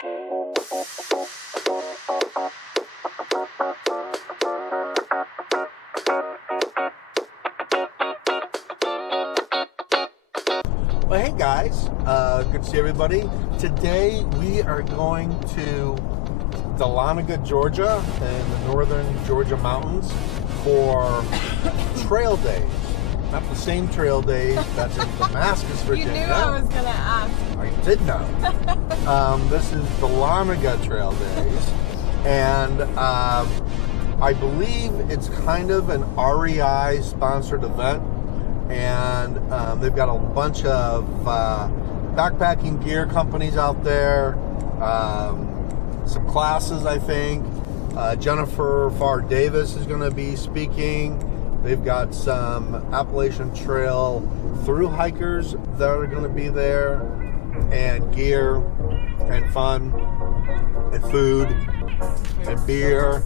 Well, hey guys, good to see everybody. Today we are going to Dahlonaga, Georgia, in the northern Georgia mountains for Trail Days. Not the same Trail Days that's in Damascus, Virginia. You knew I was going to ask. I did know. This is Dahlonaga Trail Days, and I believe it's kind of an REI sponsored event. And they've got a bunch of backpacking gear companies out there, some classes, I think. Jennifer Farr Davis is going to be speaking. They've got some Appalachian Trail Thru-Hikers that are going to be there, and gear, and fun, and food, and beer.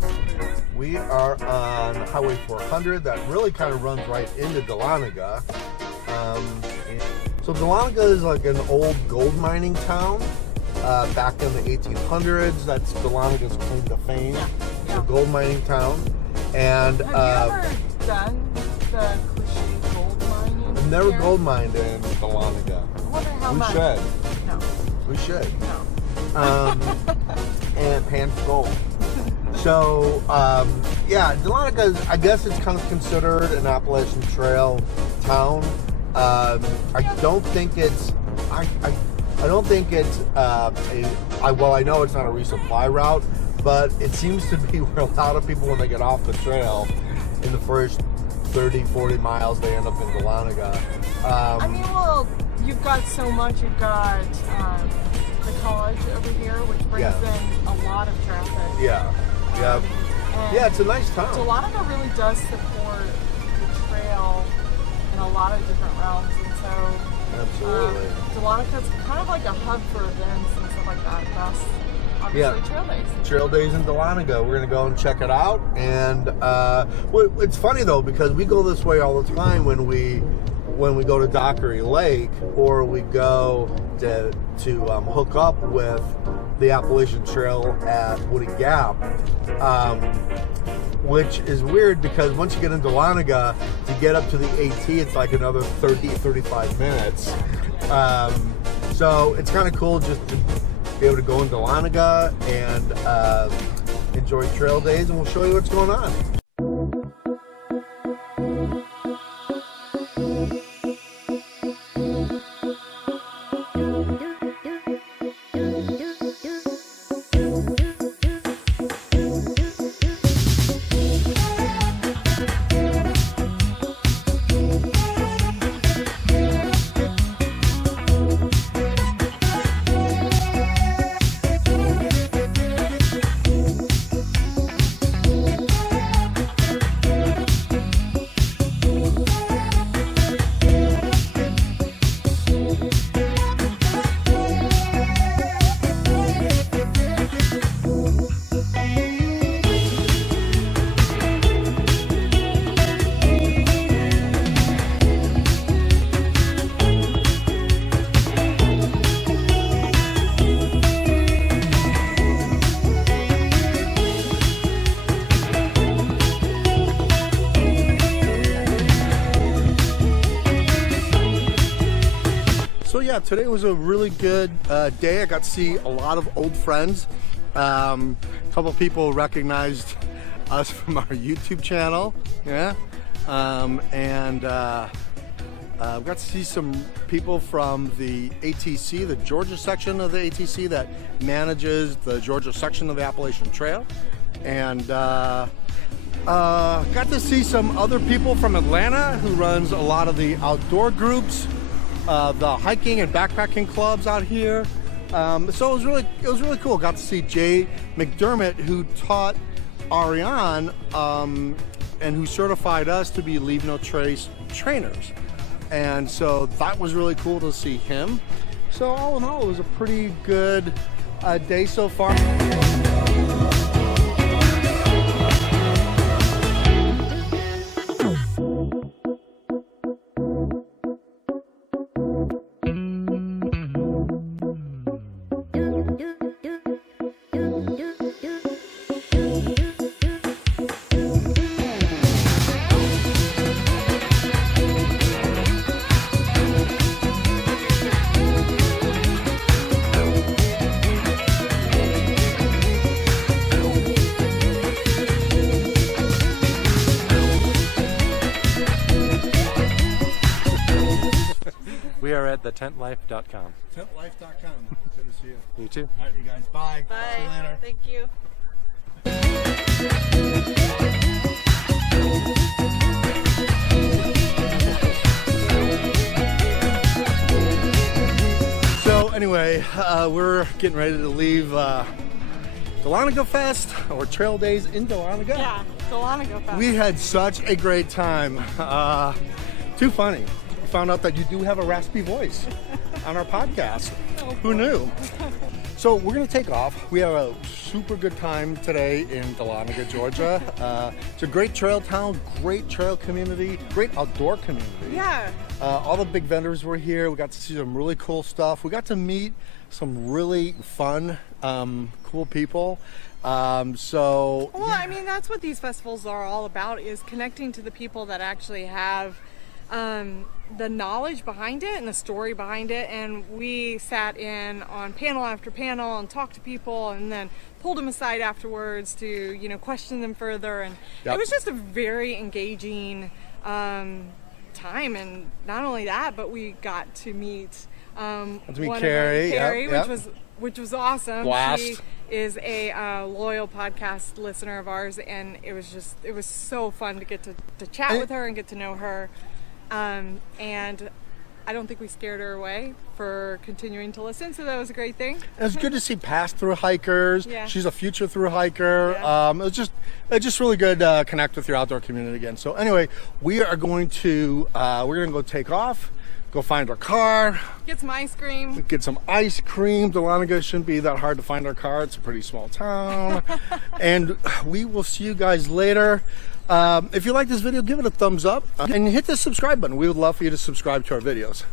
We are on Highway 400 that really kind of runs right into Dahlonaga. So Dahlonaga is like an old gold mining town back in the 1800s. That's Dahlonaga's claim to fame, the gold mining town. And have you ever done the cliche gold mining? I've never gold mined in Dahlonaga. I wonder how much. We should. No. We should. No. And pan gold. So, yeah, Dahlonaga, I guess it's kind of considered an Appalachian Trail town. I don't think it's, I don't think it's, well, I know it's not a resupply route, but it seems to be where a lot of people, when they get off the trail, in the first 30, 40 miles, they end up in Dahlonaga. I mean, well, you've got so much. You've got the college over here, which brings in a lot of traffic. Yeah. Yeah, it's a nice town. Dahlonaga really does support the trail in a lot of different realms, and so absolutely, Dahlonaga's kind of like a hub for events and stuff like that. That's obviously Trail Days. Trail Days in Dahlonaga. We're gonna go and check it out. And it's funny though, because we go this way all the time when we go to Dockery Lake, or we go to hook up with the Appalachian Trail at Woody Gap, which is weird because once you get into Dahlonaga, to get up to the AT, it's like another 35 minutes. So it's kind of cool just to be able to go in Dahlonaga and enjoy Trail Days, and we'll show you what's going on. So yeah, today was a really good day. I got to see a lot of old friends. A couple people recognized us from our YouTube channel, and we got to see some people from the ATC, the Georgia section of the ATC that manages the Georgia section of the Appalachian Trail, and got to see some other people from Atlanta who runs a lot of the outdoor groups, the hiking and backpacking clubs out here. So it was really cool. Got to see Jay McDermott, who taught Ariane and who certified us to be Leave No Trace trainers. And so that was really cool to see him. So all in all, it was a pretty good day so far. tentlife.com. Tentlife.com. Good to see you. You too. All right, you guys. Bye. Bye. See you later. Thank you. So anyway, we're getting ready to leave Dahlonaga Fest, or Trail Days in Dahlonaga. Yeah, Dahlonaga Fest. We had such a great time. Too funny. We found out that you do have a raspy voice on our podcast. Oh, Who knew? So we're gonna take off. We have a super good time today in Dahlonaga, Georgia. It's a great trail town, great trail community, great outdoor community. Yeah. All the big vendors were here. We got to see some really cool stuff. We got to meet some really fun, cool people. Well, I mean, that's what these festivals are all about, is connecting to the people that actually have the knowledge behind it and the story behind it. And we sat in on panel after panel and talked to people, and then pulled them aside afterwards to, you know, question them further. And Yep. it was just a very engaging time. And not only that, but we got to meet Carrie, yep. which was awesome. Blast. She is a loyal podcast listener of ours, and it was so fun to get to chat with her and get to know her. And I don't think we scared her away for continuing to listen, so that was a great thing. It was good to see past Thru-Hikers. Yeah. She's a future Thru-Hiker. Yeah. It was just really good to connect with your outdoor community again. So anyway, we're going to go take off, go find our car, Get some ice cream. get some ice cream. Dahlonaga shouldn't be that hard to find our car. It's a pretty small town. And we will see you guys later. If you like this video, give it a thumbs up and hit the subscribe button. We would love for you to subscribe to our videos.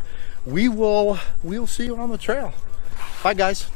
We will see you on the trail. Bye, guys.